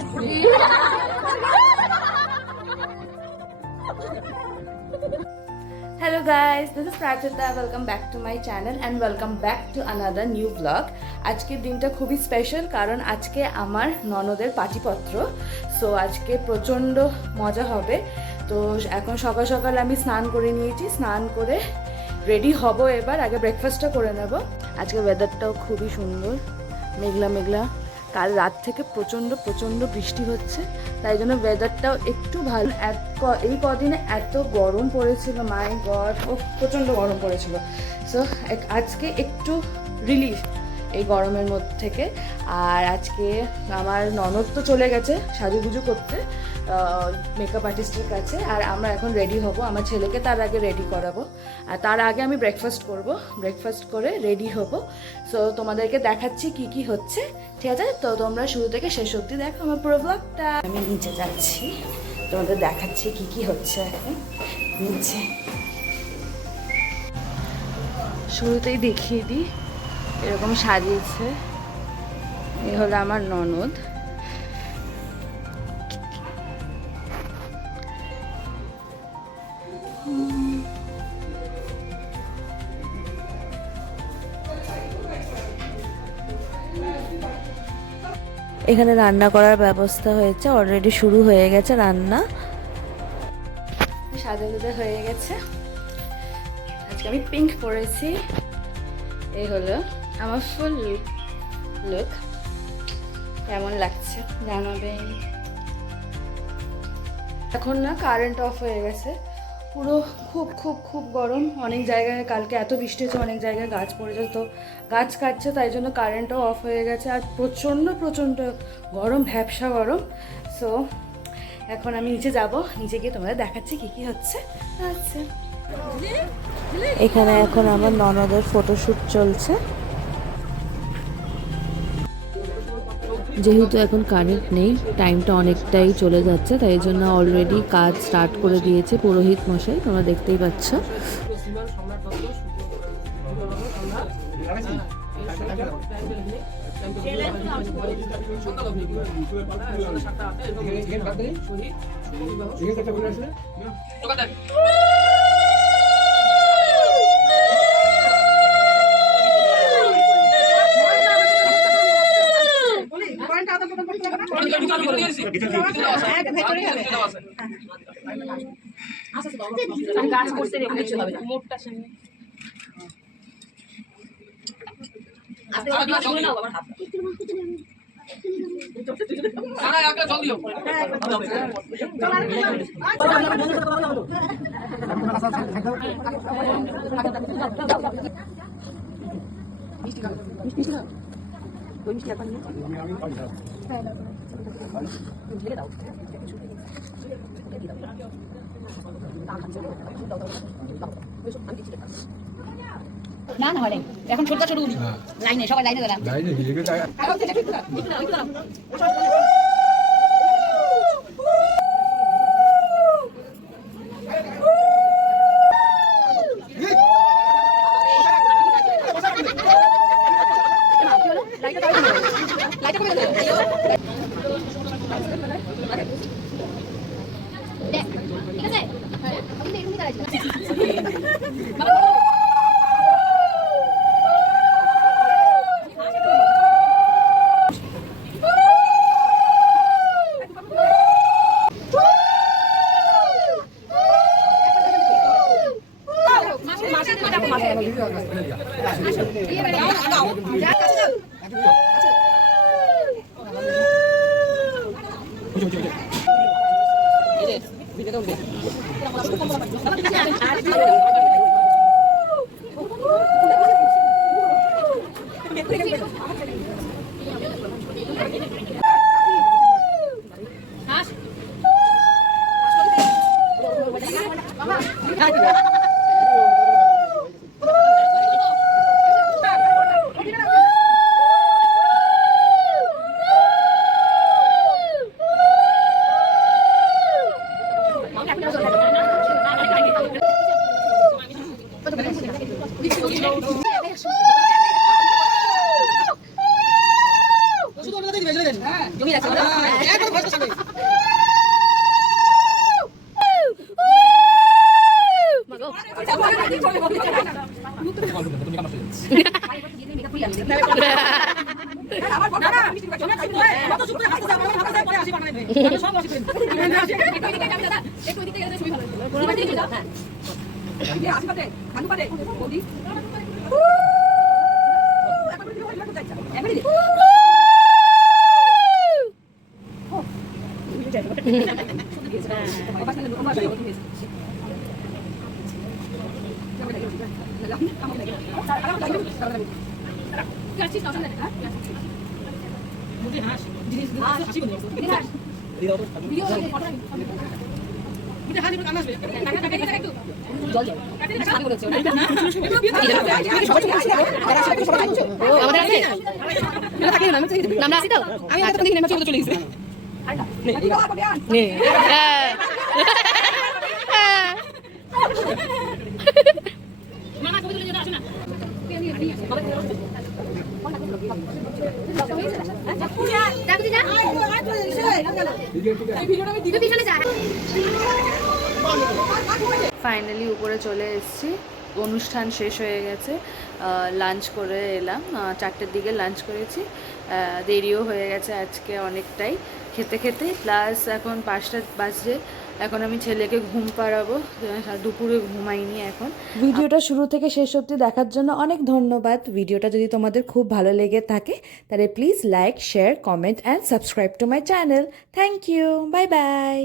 Hello guys, this is Prachita. Welcome back to my channel and welcome back to another new vlog. আজকের দিনটা খুবই special কারণ আজকে আমার ননদের পাটিপত্র। সো আজকে প্রচণ্ড মজা হবে। তো এখন সকাল সকাল আমি স্নান করে নিয়েছি, স্নান করে রেডি হব। এবার আগে ব্রেকফাস্টটা করে নেব। আজকে ওয়েদারটাও খুবই সুন্দর, মেঘলা মেঘলা। কাল রাত থেকে প্রচণ্ড বৃষ্টি হচ্ছে, তাই জন্য ওয়েদারটাও একটু ভালো। এই কদিনে এত গরম পড়েছিল, মাই গড, ও প্রচণ্ড গরম পড়েছিল। সো আজকে একটু রিলিফ এই গরমের মধ্যে থেকে। আর আজকে আমার ননদ তো চলে গেছে সাজুগুজু করতে মেকআপ আর্টিস্টের কাছে, আর আমরা এখন রেডি হব। আমার ছেলেকে তার আগে রেডি করাবো, আর তার আগে আমি ব্রেকফাস্ট করব। ব্রেকফাস্ট করে রেডি হব। সো তোমাদেরকে দেখাচ্ছি কি কি হচ্ছে, ঠিক আছে? তো তোমরা শুরু থেকে শেষ অবধি দেখো আমার পুরো ব্লগটা। আমি নিচে যাচ্ছি, তোমাদের দেখাচ্ছি কি কি হচ্ছে এখন নিচে। শুরুতেই দেখিয়ে দিই, এরকম সাজিয়েছে। এই হলো আমার ননদ। এখানে রান্না করার ব্যবস্থা হয়েছে, অলরেডি শুরু হয়ে গেছে রান্না। সাজাগুজা হয়ে গেছে। আজকে আমি পিঙ্ক পরেছি। এই হলো আমার ফুল লুক। কেমন লাগছে জানাবেন। এখন না কারেন্ট অফ হয়ে গেছে পুরো। খুব গরম অনেক জায়গায়। কালকে এত বৃষ্টি হয়েছে, অনেক জায়গায় গাছ পড়েছে, তো গাছ কাটছে, তাই জন্য কারেন্টও অফ হয়ে গেছে। আর প্রচণ্ড গরম, ভ্যাপসা গরম। সো এখন আমি নিচে যাব, নিচে গিয়ে তোমাদের দেখাচ্ছি কি কি হচ্ছে। আচ্ছা, এখানে এখন আমার ননদের ফটোশ্যুট চলছে। যেহেতু এখন কারেন্ট নেই, টাইমটা অনেকটাই চলে যাচ্ছে, তাই জন্য অলরেডি কাজ স্টার্ট করে দিয়েছে পুরোহিত মশাই, তোমরা দেখতেই পাচ্ছ। গাছ করতে কিছু হবে না, মোটটা সামনে না না হয় এখন ছোট ছোট লাইনে সবাই লাইনে দাঁড়ান। ফাইনালি উপরে চলে এসেছি, অনুষ্ঠান শেষ হয়ে গেছে, লাঞ্চ করে এলাম, 4টের দিকে লাঞ্চ করেছি, দেরিও হয়ে গেছে আজকে অনেকটাই খেতে খেতে, প্লাস এখন 5টা বাজে, এখন আমি ছেলেকে ঘুম পাড়াবো, দুপুরে ঘুমাইনি এখন। ভিডিওটা শুরু থেকে শেষ অবধি দেখার জন্য অনেক ধন্যবাদ। ভিডিওটা যদি তোমাদের খুব ভালো লেগে থাকে তাহলে please like, share, comment and subscribe to my channel. Thank you, bye by.